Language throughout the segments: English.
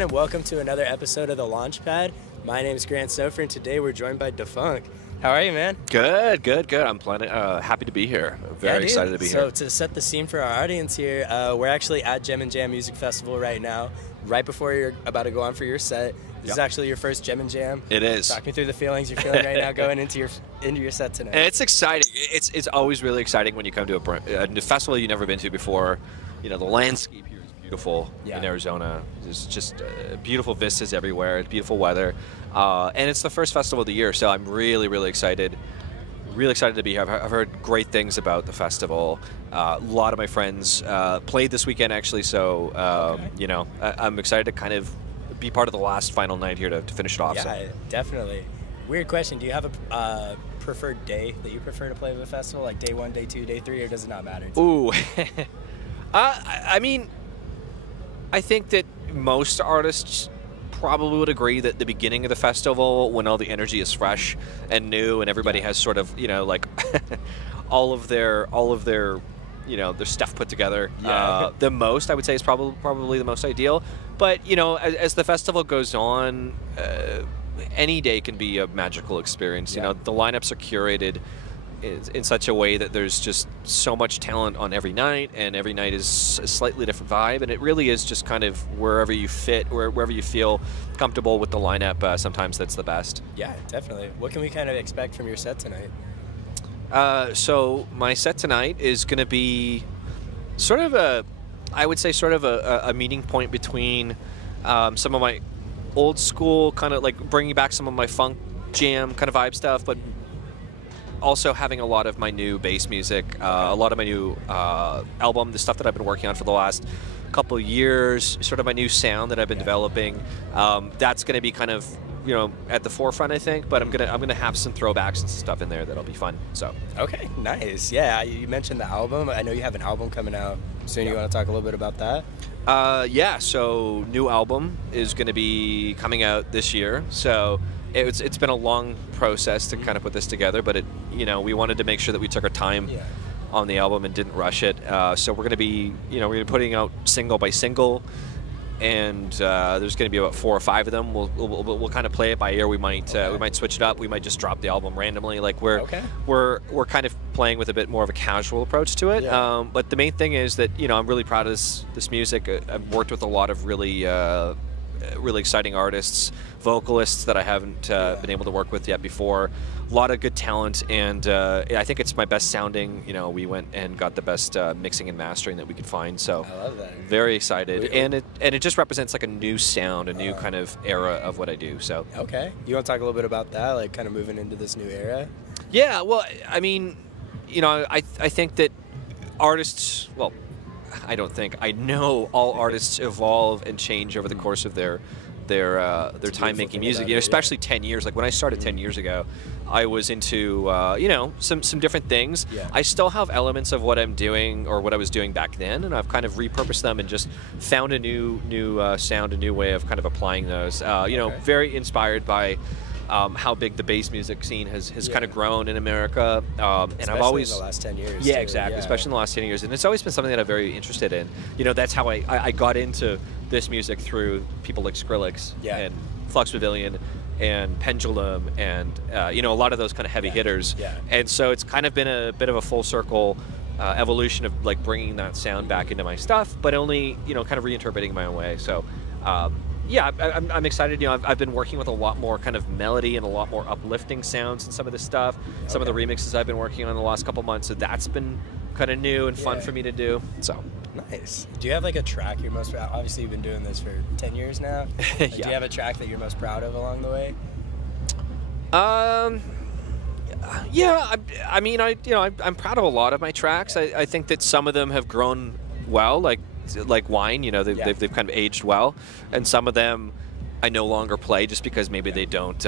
everyone, and welcome to another episode of The Launchpad. My name is Grant Soffer, and today we're joined by Defunk. How are you, man? Good. I'm happy to be here. Very excited to be here. So to set the scene for our audience here, we're actually at Gem and Jam Music Festival right now, right before you're about to go on for your set. This is actually your first Gem and Jam. It is. Talk me through the feelings you're feeling right now going into your set tonight. It's exciting. It's always really exciting when you come to a festival you've never been to before. You know, the landscape here is beautiful in Arizona. There's just beautiful vistas everywhere. It's beautiful weather. And it's the first festival of the year, so I'm really excited. Really excited to be here. I've heard great things about the festival. A lot of my friends played this weekend, actually, so you know, I'm excited to kind of be part of the last final night here to finish it off. Yeah, so. Definitely. Weird question. Do you have a preferred day that you prefer to play with the festival, like day 1, day 2, day 3, or does it not matter? Ooh. I mean, I think that most artists probably would agree that the beginning of the festival, when all the energy is fresh and new and everybody has sort of, you know, like all of their you know, their stuff put together, the most, I would say, is probably the most ideal. But, you know, as the festival goes on, any day can be a magical experience. You know, the lineups are curated in such a way that there's just so much talent on every night, and every night is a slightly different vibe, and it really is just kind of wherever you fit, wherever you feel comfortable with the lineup. Sometimes that's the best. Yeah, definitely. What can we kind of expect from your set tonight? So my set tonight is going to be sort of a meeting point between some of my old school kind of like bringing back some of my funk jam kind of vibe stuff, but also having a lot of my new bass music, a lot of my new album, the stuff that I've been working on for the last couple of years, sort of my new sound that I've been developing. That's going to be kind of, you know, at the forefront, I think, but I'm gonna have some throwbacks and stuff in there that'll be fun. So okay, nice. Yeah, you mentioned the album. I know you have an album coming out soon. You want to talk a little bit about that? Yeah. So new album is going to be coming out this year. So it's been a long process to kind of put this together, but you know, we wanted to make sure that we took our time on the album and didn't rush it. So we're going to be, you know, we're putting out single by single. And there's going to be about 4 or 5 of them. We'll kind of play it by ear. We might switch it up. We might just drop the album randomly. Like we're kind of playing with a bit more of a casual approach to it. But the main thing is that, you know, I'm really proud of this music. I've worked with a lot of really exciting artists, vocalists that I haven't been able to work with yet before. A lot of good talent, and I think it's my best sounding. You know, we went and got the best mixing and mastering that we could find. So I love that. Very excited, and it just represents like a new sound, a new kind of era of what I do. So okay, you want to talk a little bit about that, like kind of moving into this new era? Yeah, well, I mean, you know, I think that artists, well, I know all artists evolve and change over the course of their time making music. You know, especially 10 years. Like when I started 10 years ago, I was into you know, some different things. I still have elements of what I'm doing or what I was doing back then, and I've kind of repurposed them and just found a new sound, a new way of kind of applying those. You know, very inspired by how big the bass music scene has kind of grown in America, and I've always in the last 10 years. Yeah, too. Exactly. Especially in the last 10 years, and it's always been something that I'm very interested in. You know, that's how I got into this music through people like Skrillex and Flux Pavilion and Pendulum and you know, a lot of those kind of heavy hitters. And so it's kind of been a bit of a full circle evolution of like bringing that sound back into my stuff, but only, you know, kind of reinterpreting my own way. So. Yeah, I'm excited. You know, I've been working with a lot more kind of melody and a lot more uplifting sounds in some of this stuff. Some of the remixes I've been working on in the last couple months, so that's been kind of new and fun for me to do. So nice. Do you have like a track you're most proud? Obviously, you've been doing this for 10 years now. Like, do you have a track that you're most proud of along the way? Yeah. I mean, I'm proud of a lot of my tracks. I think that some of them have grown well, like wine, you know, they've kind of aged well, and some of them I no longer play just because maybe they don't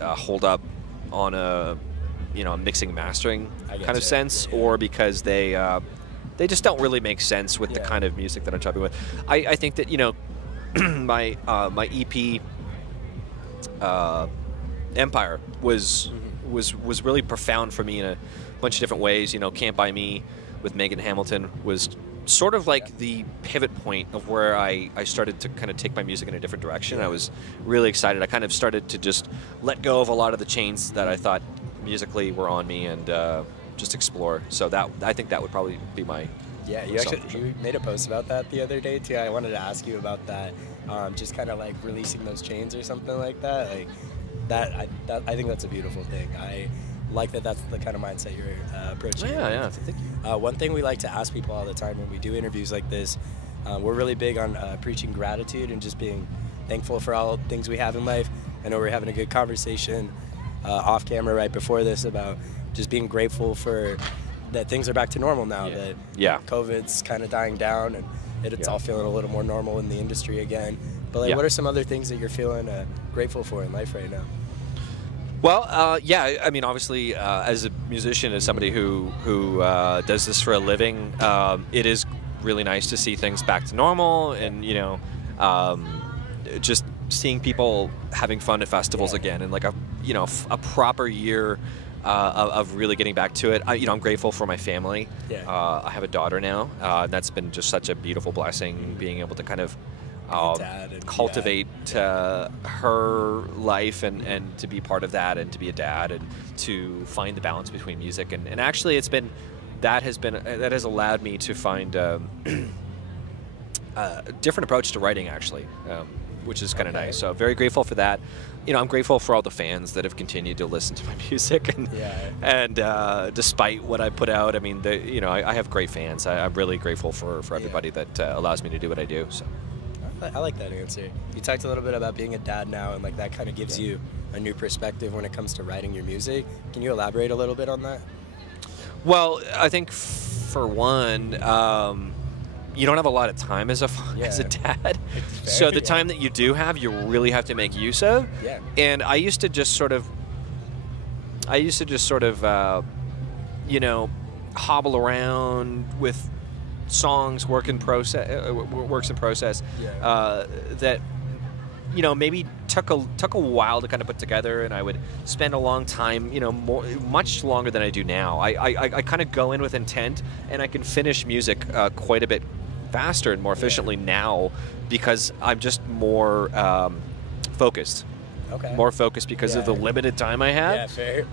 hold up on a, you know, mixing mastering kind of sense, or because they just don't really make sense with the kind of music that I'm chopping with. I think that, you know, my EP Empire was really profound for me in a bunch of different ways. You know, Can't Buy Me with Megan Hamilton was sort of like the pivot point of where I started to kind of take my music in a different direction. I was really excited. I kind of started to just let go of a lot of the chains that I thought musically were on me and just explore. So that I think that would probably be my Yeah, you made a post about that the other day too. I wanted to ask you about that. Just kind of like releasing those chains or something like that. Like I think that's a beautiful thing. I like that that's the kind of mindset you're approaching. Yeah, thank you. One thing we like to ask people all the time when we do interviews like this, we're really big on preaching gratitude and just being thankful for all the things we have in life. I know we're having a good conversation off camera right before this about just being grateful for that things are back to normal now, that COVID's kind of dying down and it's all feeling a little more normal in the industry again. But like, what are some other things that you're feeling grateful for in life right now? Well, I mean, obviously, as a musician, as somebody who does this for a living, it is really nice to see things back to normal, and just seeing people having fun at festivals again, and like a proper year of really getting back to it. I'm grateful for my family. I have a daughter now. That's been just such a beautiful blessing, being able to kind of cultivate her life and to be part of that, and to be a dad, and to find the balance between music and actually that has allowed me to find a different approach to writing, actually, which is kind of nice. So very grateful for that. I'm grateful for all the fans that have continued to listen to my music, and despite what I put out, I mean, I have great fans. I'm really grateful for everybody that allows me to do what I do. So. I like that answer. You talked a little bit about being a dad now, and like that kind of gives you a new perspective when it comes to writing your music. Can you elaborate a little bit on that? Well, I think for one, you don't have a lot of time as a dad. So the time that you do have, you really have to make use of. And I used to just sort of hobble around with songs, works in process that maybe took a while to kind of put together, and I would spend a long time, much longer than I do now. I kind of go in with intent, and I can finish music quite a bit faster and more efficiently now, because I'm just more focused. More focused because of the limited time I have. Yeah, fair.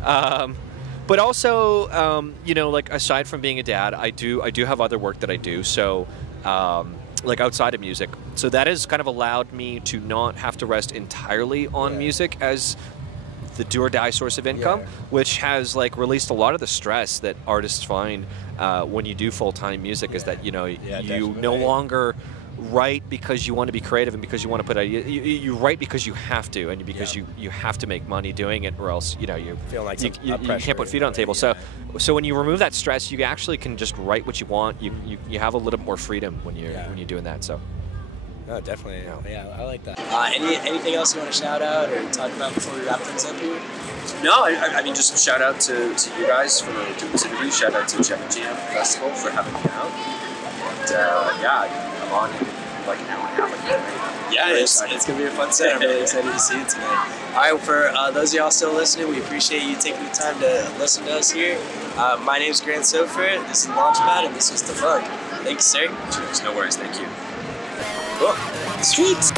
But also, like aside from being a dad, I do have other work that I do. So, like outside of music. So that has kind of allowed me to not have to rest entirely on music as the do or die source of income, which has like released a lot of the stress that artists find when you do full-time music. Is that you no longer write because you want to be creative and because you want to put out. You write because you have to, and because you have to make money doing it, or else you feel like you can't put food on the table. So when you remove that stress, you actually can just write what you want. You have a little bit more freedom when you're doing that. So. No, definitely. Yeah, I like that. Anything else you want to shout out or talk about before we wrap things up here? No, I mean, just shout out to you guys for doing this interview. Shout out to Gem and Jam Festival for having me out. And I'm on in like an hour and a half. Yeah, it's going to be a fun set. I'm really excited to see it tonight. All right, for those of y'all still listening, we appreciate you taking the time to listen to us here. My name's Grant Soffer. This is Launchpad, and this is Defunk. Thanks, sir. Cheers. No worries. Thank you. Cool. Sweet.